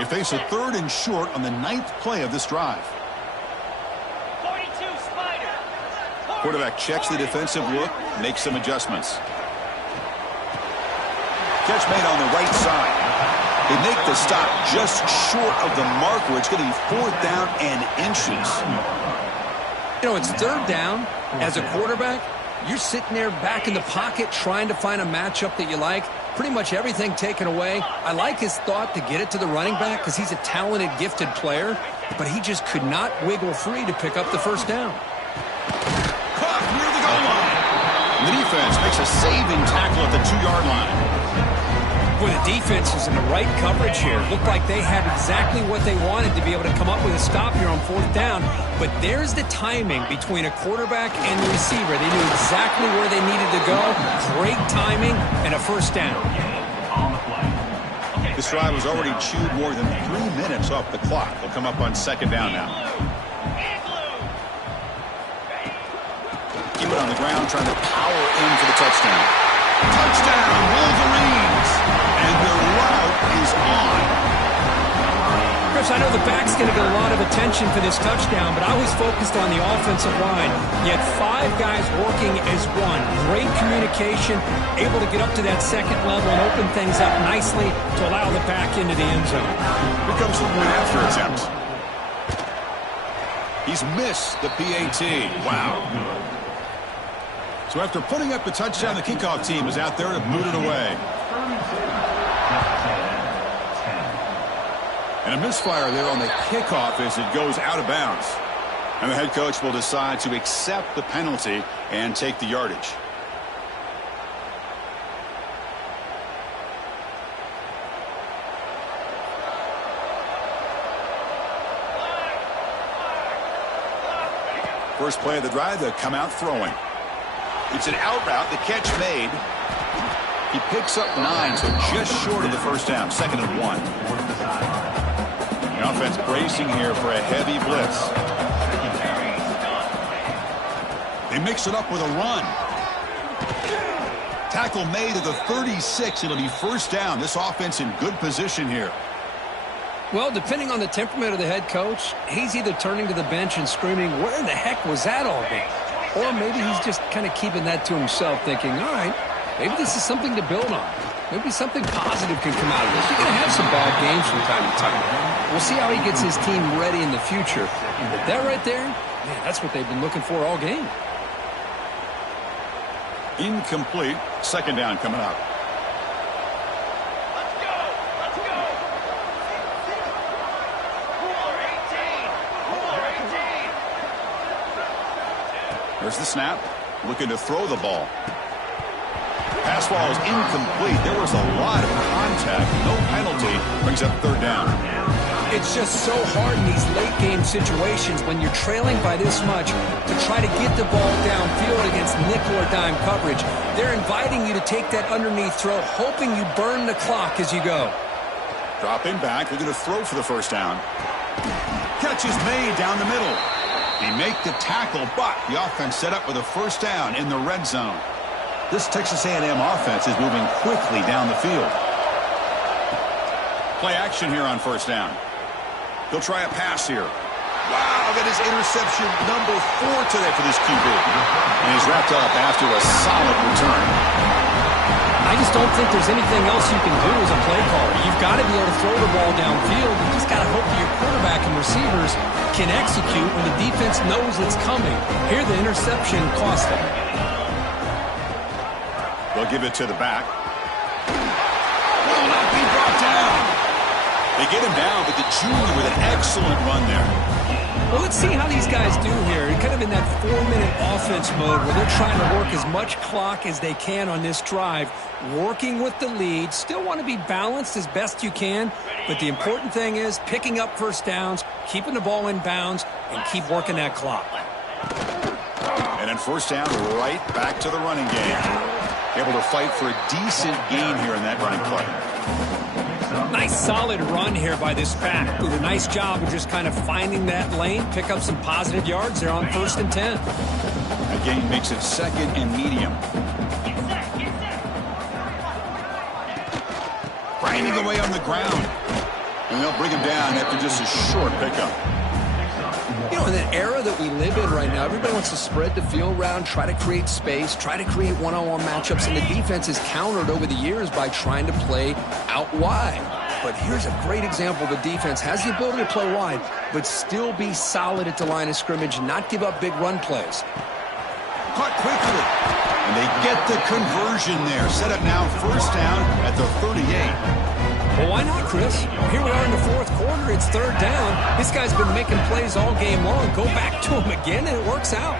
They face a 3rd and short on the 9th play of this drive. 42 Spider. Quarterback checks the defensive look, makes some adjustments. Catch made on the right side. They make the stop just short of the mark where it's going to be 4th down and inches. You know, it's 3rd down. As a quarterback, you're sitting there back in the pocket trying to find a matchup that you like. Pretty much everything taken away. I like his thought to get it to the running back because he's a talented, gifted player, but he just could not wiggle free to pick up the first down. Caught near the goal line. And the defense makes a saving tackle at the 2-yard line. Boy, the defense is in the right coverage here. Looked like they had exactly what they wanted to be able to come up with a stop here on 4th down. But there's the timing between a quarterback and the receiver. They knew exactly where they needed to go. Great timing and a first down. This drive has already chewed more than 3 minutes off the clock. They'll come up on 2nd down now. Keep it on the ground, trying to power in for the touchdown. Touchdown, Wolverines! And the route is on. Chris, I know the back's going to get a lot of attention for this touchdown, but I was focused on the offensive line. You had 5 guys working as one. Great communication, able to get up to that 2nd level and open things up nicely to allow the back into the end zone. Here comes the point after attempt. He's missed the PAT. Wow. So after putting up the touchdown, the kickoff team is out there to boot it away. And a misfire there on the kickoff as it goes out of bounds. And the head coach will decide to accept the penalty and take the yardage. First play of the drive, they'll come out throwing. It's an out route, the catch made. He picks up 9, so just short of the first down, 2nd and 1. The offense bracing here for a heavy blitz. They mix it up with a run. Tackle made at the 36. It'll be first down. This offense in good position here. Well, depending on the temperament of the head coach, he's either turning to the bench and screaming, where the heck was that all game? Or maybe he's just kind of keeping that to himself, thinking, all right, maybe this is something to build on. Maybe something positive can come out of this. You're going to have some bad games from time to time. We'll see how he gets his team ready in the future. But that right there, man, that's what they've been looking for all game. Incomplete. 2nd down coming up. Let's go! Let's go! Ruler 18! Ruler 18! There's the snap. Looking to throw the ball. Pass ball is incomplete. There was a lot of contact. No penalty. Brings up 3rd down. It's just so hard in these late game situations when you're trailing by this much to try to get the ball downfield against nickel or dime coverage. They're inviting you to take that underneath throw, hoping you burn the clock as you go. Dropping back. They're going to throw for the first down. Catch is made down the middle. They make the tackle, but the offense set up with a first down in the red zone. This Texas A&M offense is moving quickly down the field. Play action here on first down. He'll try a pass here. Wow, that is interception number 4 today for this QB. And he's wrapped up after a solid return. I just don't think there's anything else you can do as a play caller. You've got to be able to throw the ball downfield. You just got to hope that your quarterback and receivers can execute when the defense knows it's coming. Here, the interception cost them. They'll give it to the back. Will not be brought down. They get him down, but the junior with an excellent run there. Well, let's see how these guys do here. Kind of in that 4-minute offense mode where they're trying to work as much clock as they can on this drive, working with the lead. Still want to be balanced as best you can, but the important thing is picking up first downs, keeping the ball in bounds, and keep working that clock. And then first down, right back to the running game. Able to fight for a decent gain here in that running play. Nice solid run here by this back. Did a nice job of just kind of finding that lane, pick up some positive yards there on 1st and 10. That gain makes it 2nd and medium. Grinding away on the ground. And they'll bring him down after just a short pickup. You know, in the era that we live in right now, everybody wants to spread the field around, try to create space, try to create one-on-one matchups, and the defense is countered over the years by trying to play out wide. But here's a great example. The defense has the ability to play wide, but still be solid at the line of scrimmage, not give up big run plays. Caught quickly. And they get the conversion there. Set up now first down at the 38. Well, why not, Chris? Here we are in the 4th quarter. It's 3rd down. This guy's been making plays all game long. Go back to him again, and it works out.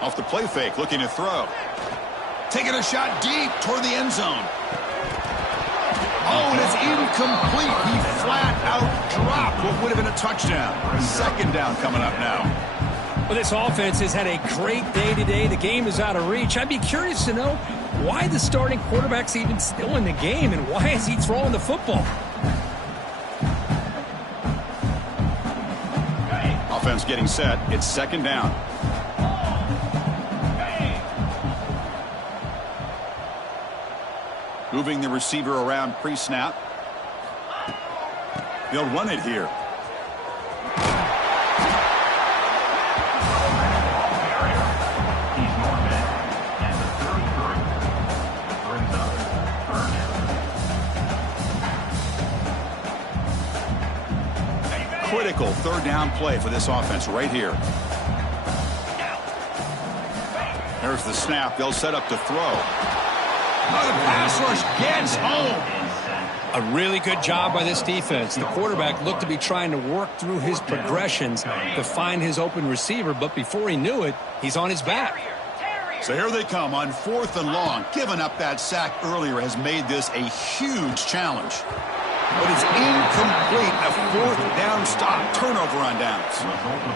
Off the play fake, looking to throw. Taking a shot deep toward the end zone. Oh, and it's incomplete. He flat out dropped what would have been a touchdown. 2nd down coming up now. Well, this offense has had a great day today. The game is out of reach. I'd be curious to know why the starting quarterback's even still in the game and why is he throwing the football? Offense getting set. It's 2nd down. Moving the receiver around pre-snap. They'll run it here. Critical 3rd down play for this offense right here. There's the snap. They'll set up to throw. Oh, the pass rush gets home. A really good job by this defense. The quarterback looked to be trying to work through his progressions to find his open receiver, but before he knew it, he's on his back. So here they come on 4th and long. Giving up that sack earlier has made this a huge challenge. But it's incomplete. A 4th down stop. Turnover on downs.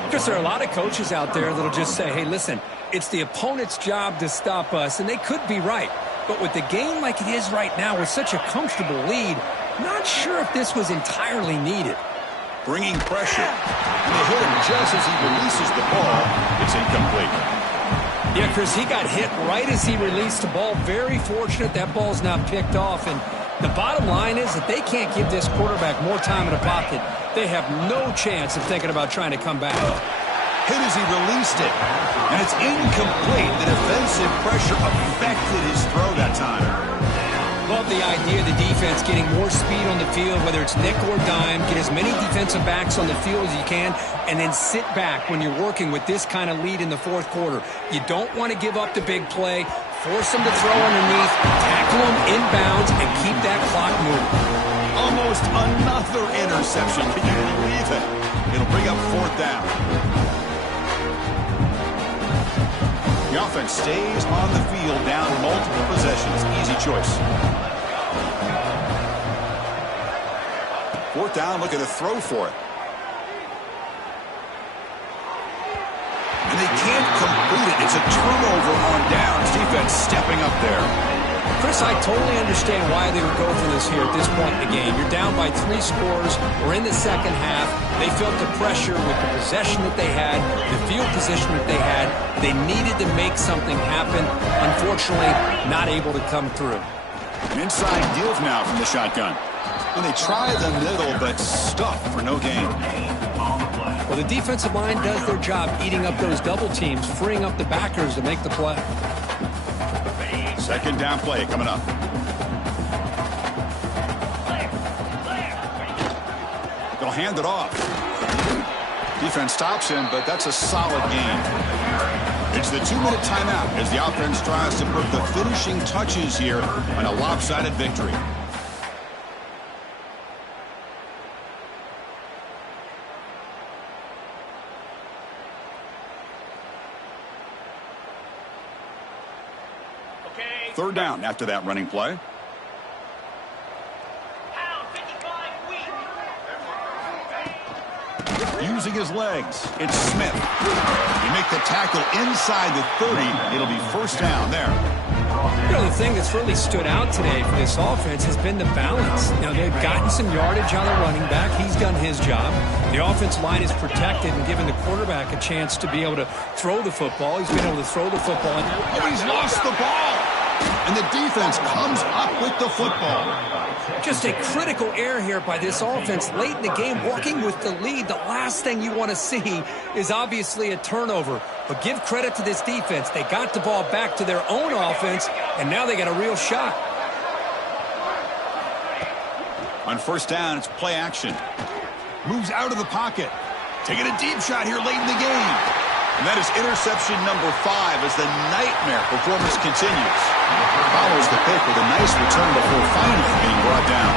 Because there are a lot of coaches out there that'll just say, hey, listen, it's the opponent's job to stop us, and they could be right. But with the game like it is right now with such a comfortable lead, not sure if this was entirely needed. Bringing pressure. And they hit him just as he releases the ball. It's incomplete. Yeah, Chris, he got hit right as he released the ball. Very fortunate that ball's not picked off. And the bottom line is that they can't give this quarterback more time in the pocket. They have no chance of thinking about trying to come back. Hit as he released it. And it's incomplete. The defensive pressure affected his throw that time. Love the idea of the defense getting more speed on the field, whether it's nickel or dime. Get as many defensive backs on the field as you can, and then sit back when you're working with this kind of lead in the 4th quarter. You don't want to give up the big play. Force them to throw underneath, tackle them inbounds, and keep that clock moving. Almost another interception. Can you believe it? It'll bring up 4th down. The offense stays on the field down multiple possessions. Easy choice. 4th down, look at the throw for it. And they can't complete it. It's a turnover on downs. Defense stepping up there. Chris, I totally understand why they would go for this here at this point in the game. You're down by 3 scores. We're in the second half. They felt the pressure with the possession that they had, the field position that they had. They needed to make something happen. Unfortunately, not able to come through. Inside deals now from the shotgun. And they try the middle, but stuck for no gain. Well, the defensive line does their job eating up those double teams, freeing up the backers to make the play. 2nd down play coming up. They'll hand it off. Defense stops him, but that's a solid gain. It's the 2-minute timeout as the offense tries to put the finishing touches here on a lopsided victory. Okay. 3rd down after that running play. Pound 55 weak. Using his legs, it's Smith. You make the tackle inside the 30. It'll be 1st down there. You know, the thing that's really stood out today for this offense has been the balance. You know, they've gotten some yardage on the running back. He's done his job. The offensive line is protected and given the quarterback a chance to be able to throw the football. He's been able to throw the football. Oh, he's lost the ball. And the defense comes up with the football. Just a critical error here by this offense late in the game, working with the lead. The last thing you want to see is obviously a turnover. But give credit to this defense. They got the ball back to their own offense, and now they got a real shot. On 1st down, it's play action. Moves out of the pocket. Taking a deep shot here late in the game. And that is interception number 5 as the nightmare performance continues. Follows the pick with a nice return before finally being brought down.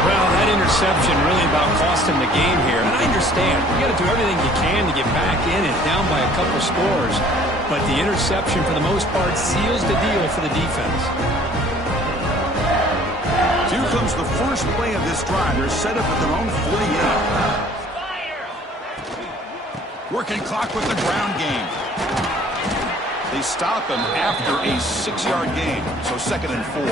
Well, that interception really about cost him the game here. And I understand. You got to do everything you can to get back in it, down by a couple scores. But the interception, for the most part, seals the deal for the defense. Here comes the first play of this drive. They're set up at their own 48. Working clock with the ground game. They stop him after a 6-yard gain. So 2nd and 4.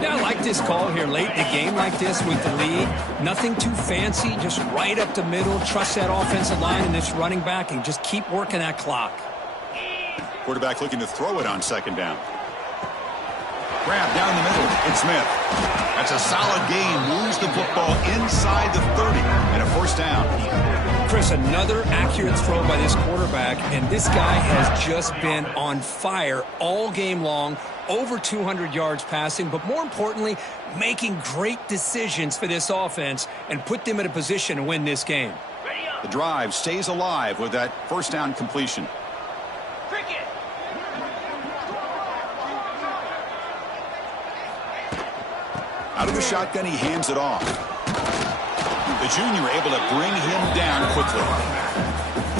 Yeah, I like this call here late in the game like this with the lead. Nothing too fancy, just right up the middle. Trust that offensive line and this running back and just keep working that clock. Quarterback looking to throw it on 2nd down. Grab down the middle. It's Smith. That's a solid gain. Moves the football inside the 30 and a 1st down. Chris, another accurate throw by this quarterback, and this guy has just been on fire all game long. Over 200 yards passing, but more importantly, making great decisions for this offense and put them in a position to win this game. The drive stays alive with that 1st down completion. Out of the shotgun, he hands it off. The junior able to bring him down quickly.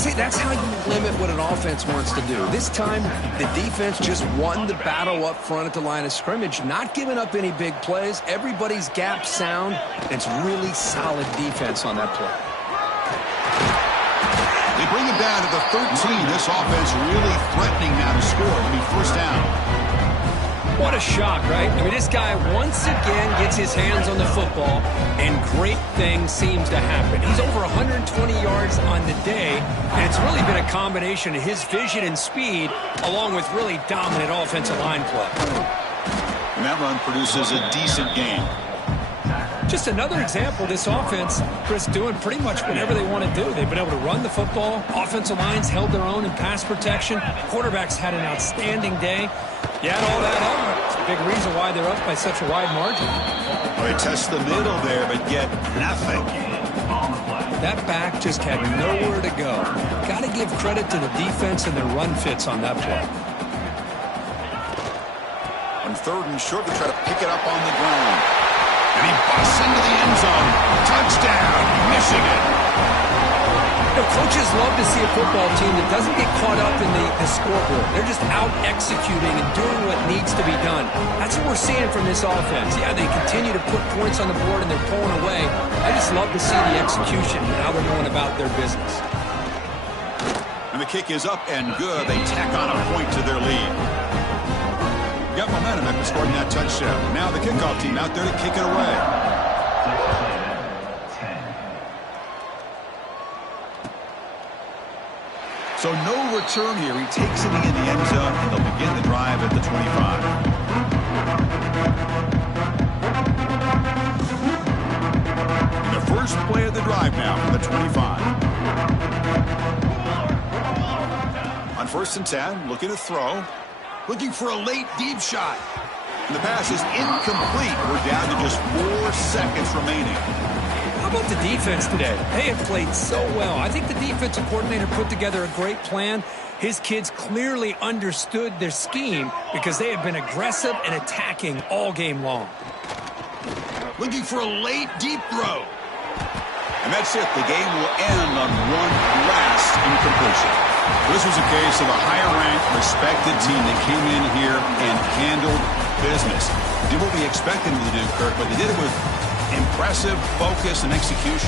See, that's how you limit what an offense wants to do. This time, the defense just won the battle up front at the line of scrimmage, not giving up any big plays. Everybody's gap sound. It's really solid defense on that play. They bring him down to the 13. This offense really threatening now to score. It'll be first down. What a shock, right? I mean, this guy once again gets his hands on the football, and great things seems to happen. He's over 120 yards on the day, and it's really been a combination of his vision and speed, along with really dominant offensive line play. And that run produces a decent gain. Just another example, this offense, Chris, doing pretty much whatever they want to do. They've been able to run the football. Offensive lines held their own in pass protection. Quarterbacks had an outstanding day. You add all that up, it's a big reason why they're up by such a wide margin. Well, they test the middle there, but get nothing. That back just had nowhere to go. Got to give credit to the defense and their run fits on that play. On 3rd and short, they try to pick it up on the ground. And he busts into the end zone. Touchdown, Michigan. You know, coaches love to see a football team that doesn't get caught up in the scoreboard. They're just out executing and doing what needs to be done. That's what we're seeing from this offense. Yeah, they continue to put points on the board and they're pulling away. I just love to see the execution and how they're going about their business. And the kick is up and good. They tack on a point to their lead. Got momentum after scoring that touchdown. Now the kickoff team out there to kick it away. So no return here. He takes it in the end zone, and they'll begin the drive at the 25. And the first play of the drive now from the 25. On 1st and 10, looking to throw. Looking for a late deep shot. And the pass is incomplete. We're down to just 4 seconds remaining. How about the defense today? They have played so well. I think the defensive coordinator put together a great plan. His kids clearly understood their scheme because they have been aggressive and attacking all game long. Looking for a late deep throw. And that's it. The game will end on one last incompletion. This was a case of a higher-ranked, respected team that came in here and handled business. Did what we expected them to do, Kirk, but they did it with impressive focus and execution.